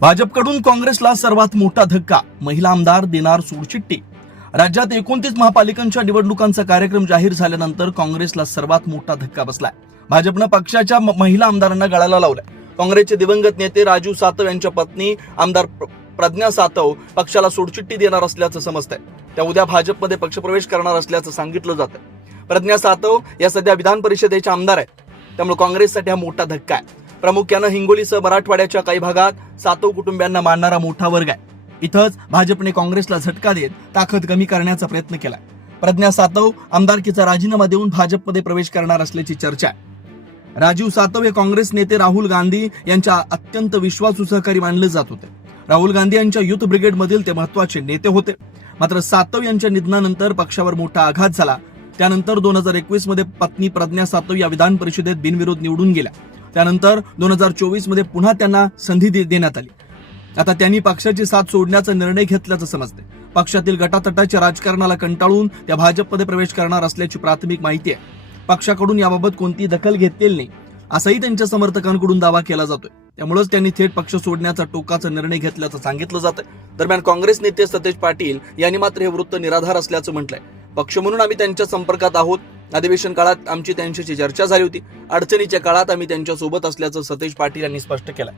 भाजपकडून काँग्रेसला सर्वात मोठा धक्का, महिला आमदार देणार सोडचिठ्ठी। राज्यात 29 महापालिकांच्या निवडणुकांचा कार्यक्रम जाहीर झाल्यानंतर काँग्रेसला सर्वात मोठा धक्का बसलाय। भाजपनं पक्षाच्या महिला आमदारांना गळाला लावलाय। काँग्रेसचे दिवंगत नेते राजू सातव यांच्या पत्नी आमदार प्रज्ञा सातव पक्षाला सोडचिठ्ठी देणार असल्याचं समजतंय। त्या उद्या भाजपमध्ये पक्षप्रवेश करणार असल्याचं सांगितलं जातं। प्रज्ञा सातव या सध्या विधान परिषदेच्या आमदार आहेत, त्यामुळे काँग्रेससाठी हा मोठा धक्का आहे। प्रामुख्यानं हिंगोलीसह मराठवाड्याच्या काही भागात सातव कुटुंबियांना मानणारा मोठा वर्ग आहे। इथंच भाजपने काँग्रेसला झटका देत ताकद कमी करण्याचा प्रयत्न केलाय। प्रज्ञा सातव आमदारकीचा राजीनामा देऊन भाजपमध्ये प्रवेश करणार असल्याची चर्चा आहे। राजीव सातव हे काँग्रेस नेते राहुल गांधी यांच्या अत्यंत विश्वासू सहकारी मानले जात होते। राहुल गांधी यांच्या युथ ब्रिगेडमधील ते महत्वाचे नेते होते। मात्र सातव यांच्या निधनानंतर पक्षावर मोठा आघात झाला। त्यानंतर 2021 मध्ये पत्नी प्रज्ञा सातव या विधान परिषदेत बिनविरोध निवडून गेल्या। त्यानंतर 2024 मध्ये पुन्हा त्यांना संधी देण्यात आली। आता त्यांनी पक्षाची साथ सोडण्याचा निर्णय घेतल्याचं समजते। पक्षातील गटातटाच्या राजकारणाला कंटाळून त्या भाजपमध्ये प्रवेश करणार असल्याची प्राथमिक माहिती आहे। पक्षाकडून याबाबत कोणती दखल घेतलेली नाही असाही त्यांच्या समर्थकांकडून दावा केला जातोय। त्यामुळेच त्यांनी थेट पक्ष सोडण्याचा टोकाचा निर्णय घेतल्याचं सांगितलं जातंय। दरम्यान काँग्रेस नेते सतेज पाटील यांनी मात्र हे वृत्त निराधार असल्याचं म्हटलंय। पक्ष म्हणून आम्ही त्यांच्या संपर्कात आहोत। अधिवेशन काळात आमची त्यांच्याशी चर्चा झाली होती। अडचणीच्या काळात आम्ही त्यांच्या सोबत असल्याचं सतेज पाटील यांनी स्पष्ट केलं।